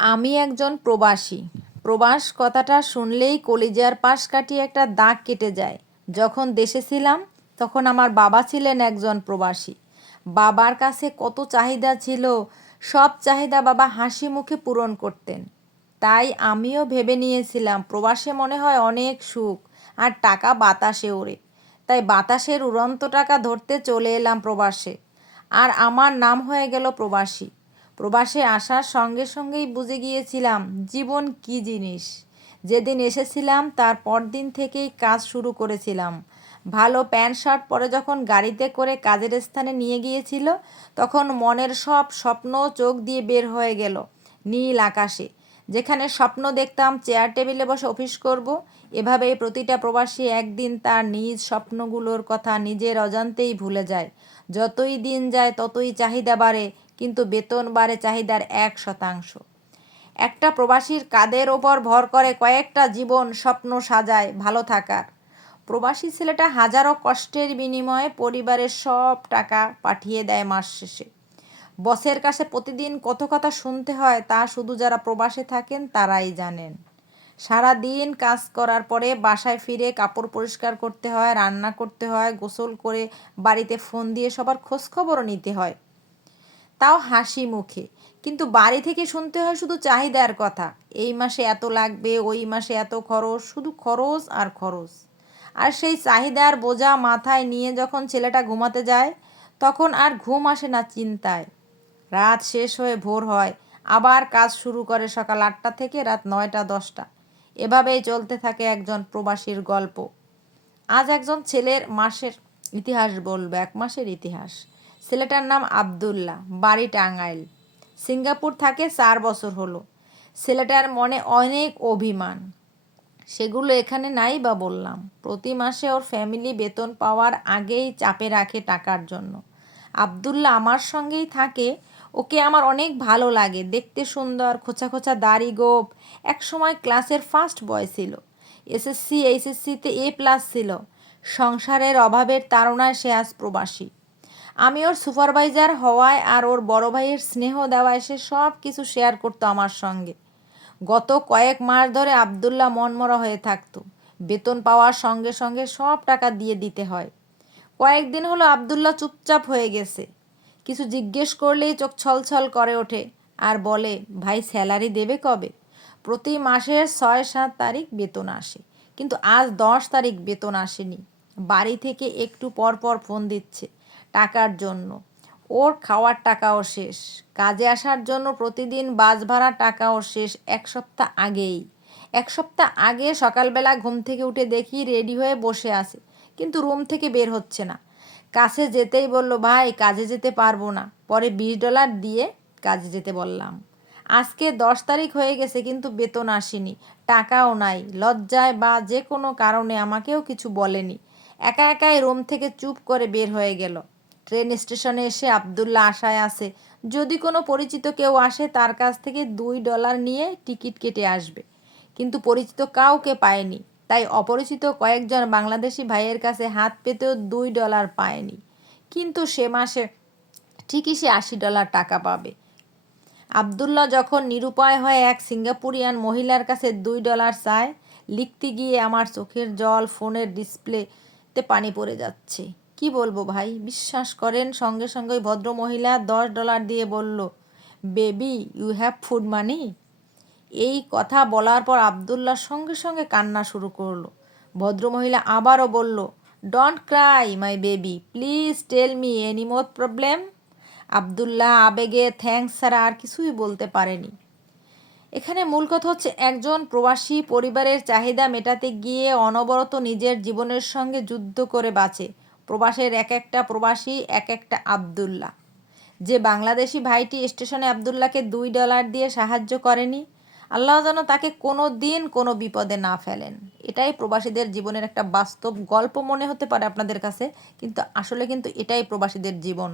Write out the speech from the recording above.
আমি একজন প্রবাসী। প্রবাস কথাটা শুনলেই কলিজার পাশ কাটিয়ে একটা দাগ কেটে যায়। যখন দেশে ছিলাম তখন আমার বাবা ছিলেন একজন প্রবাসী। বাবার কাছে কত চাহিদা ছিল, সব চাহিদা বাবা হাসি মুখে পূরণ করতেন। তাই আমিও ভেবে নিয়েছিলাম প্রবাসে মনে হয় অনেক সুখ, আর টাকা বাতাসে ওড়ে। তাই বাতাসের উড়ন্ত টাকা ধরতে চলে এলাম প্রবাসে। আর আমার নাম হয়ে গেল প্রবাসী। প্রবাসে আসার সঙ্গে সঙ্গেই বুঝে গিয়েছিলাম জীবন কী জিনিস। যেদিন এসেছিলাম তার পরদিন থেকেই কাজ শুরু করেছিলাম। ভালো প্যান্ট শার্ট পরে যখন গাড়িতে করে কাজের স্থানে নিয়ে গিয়েছিল, তখন মনের সব স্বপ্ন চোখ দিয়ে বের হয়ে গেল নীল আকাশে। যেখানে স্বপ্ন দেখতাম চেয়ার টেবিলে বসে অফিস করব, এভাবেই প্রতিটা প্রবাসী একদিন তার নিজ স্বপ্নগুলোর কথা নিজের অজান্তেই ভুলে যায়। যতই দিন যায় ততই চাহিদা বাড়ে, কিন্তু বেতন বাড়ে চাহিদার 1%। একটা প্রবাসীর কাঁধের ওপর ভর করে কয়েকটা জীবন স্বপ্ন সাজায় ভালো থাকার। প্রবাসী ছেলেটা হাজারো কষ্টের বিনিময়ে পরিবারের সব টাকা পাঠিয়ে দেয় মাস শেষে। বসের কাছে প্রতিদিন কত কথা শুনতে হয় তা শুধু যারা প্রবাসে থাকেন তারাই জানেন। সারা দিন কাজ করার পরে বাসায় ফিরে কাপড় পরিষ্কার করতে হয়, রান্না করতে হয়, গোসল করে বাড়িতে ফোন দিয়ে সবার খোঁজখবরও নিতে হয়, তাও হাসি মুখে। কিন্তু বাড়ি থেকে শুনতে হয় শুধু চাহিদার কথা। এই মাসে এত লাগবে, ওই মাসে এত খরচ, শুধু খরচ আর খরচ। আর সেই চাহিদার বোঝা মাথায় নিয়ে যখন ছেলেটা ঘুমাতে যায়, তখন আর ঘুম আসে না চিন্তায়। রাত শেষ হয়ে ভোর হয়, আবার কাজ শুরু করে সকাল 8টা থেকে রাত 9টা 10টা। এভাবেই চলতে থাকে একজন প্রবাসীর গল্প। আজ একজন ছেলের মাসের ইতিহাস বলবো, 1 মাসের ইতিহাস। ছেলেটার নাম আব্দুল্লাহ, বাড়ি টাঙ্গাইল। সিঙ্গাপুর থাকে 4 বছর হলো। ছেলেটার মনে অনেক অভিমান, সেগুলো এখানে নাই বা বললাম। প্রতি মাসে ওর ফ্যামিলি বেতন পাওয়ার আগেই চাপে রাখে টাকার জন্য। আব্দুল্লাহ আমার সঙ্গেই থাকে। ওকে আমার অনেক ভালো লাগে, দেখতে সুন্দর, খোঁচা খোঁচা দাড়ি, গোঁফ। একসময় ক্লাসের ফার্স্ট বয় ছিল। এইচএসসিতে A+ ছিল। সংসারের অভাবের তাড়নায় সে আজ প্রবাসী। আমি ওর সুপারভাইজার হওয়ায় আর ওর বড় ভাইয়ের স্নেহ দেওয়ায় সে সব কিছু শেয়ার করতো আমার সঙ্গে। গত কয়েক মাস ধরে আব্দুল্লাহ মনমরা হয়ে থাকতো। বেতন পাওয়ার সঙ্গে সঙ্গে সব টাকা দিয়ে দিতে হয়। কয়েকদিন হলো আব্দুল্লাহ চুপচাপ হয়ে গেছে। কিছু জিজ্ঞেস করলেই চোখ ছলছল করে ওঠে আর বলে, ভাই স্যালারি দেবে কবে? প্রতি মাসের 6-7 তারিখ বেতন আসে, কিন্তু আজ 10 তারিখ বেতন আসেনি। বাড়ি থেকে একটু পর পর ফোন দিচ্ছে টাকার জন্য। ওর খাওয়ার টাকাও শেষ, কাজে আসার জন্য প্রতিদিন বাস ভাড়া টাকাও শেষ 1 সপ্তাহ আগেই। 1 সপ্তাহ আগে সকালবেলা ঘুম থেকে উঠে দেখি রেডি হয়ে বসে আছে, কিন্তু রুম থেকে বের হচ্ছে না। কাছে যেতেই বলল, ভাই কাজে যেতে পারবো না। পরে $20 দিয়ে কাজে যেতে বললাম। আজকে 10 তারিখ হয়ে গেছে, কিন্তু বেতন আসেনি, টাকাও নাই। লজ্জায় বা যে কোনো কারণে আমাকেও কিছু বলেনি। একা একাই রুম থেকে চুপ করে বের হয়ে গেল। ট্রেন স্টেশনে এসে আব্দুল্লাহ আশায় আছে যদি কোনো পরিচিত কেউ আসে তার কাছ থেকে $2 নিয়ে টিকিট কেটে আসবে। কিন্তু পরিচিত কাউকে পায়নি। তাই অপরিচিত কয়েকজন বাংলাদেশি ভাইয়ের কাছে হাত পেতেও $2 পায়নি। কিন্তু সে মাসে ঠিকই সে $80 টাকা পাবে। আব্দুল্লাহ যখন নিরুপায় হয়ে এক সিঙ্গাপুরিয়ান মহিলার কাছে $2 চায়, লিখতে গিয়ে আমার চোখের জল, ফোনের ডিসপ্লেতে পানি পড়ে যাচ্ছে। কি বলবো ভাই, বিশ্বাস করেন, সঙ্গে সঙ্গে ওই ভদ্রমহিলা $10 দিয়ে বলল, বেবি ইউ হ্যাভ ফুড মানি। এই কথা বলার পর আব্দুল্লাহ সঙ্গে সঙ্গে কান্না শুরু করলো। ভদ্রমহিলা আবারও বলল, don't cry my baby, please tell me any more problem. Abdullah আবেগে থ্যাঙ্কস ছাড়া আর কিছুই বলতে পারেনি। এখানে মূল কথা হচ্ছে একজন প্রবাসী পরিবারের চাহিদা মেটাতে গিয়ে অনবরত নিজের জীবনের সঙ্গে যুদ্ধ করে বাঁচে। প্রবাসের এক একটা প্রবাসী এক একটা আব্দুল্লাহ। যে বাংলাদেশি ভাইটি স্টেশনে আব্দুল্লাহকে $2 দিয়ে সাহায্য করেনি, আল্লাহ যেন তাকে কোনো দিন কোনো বিপদে না ফেলেন। এটাই প্রবাসীদের জীবনের একটা বাস্তব গল্প মনে হতে পারে আপনাদের কাছে, কিন্তু আসলে কিন্তু এটাই প্রবাসীদের জীবন।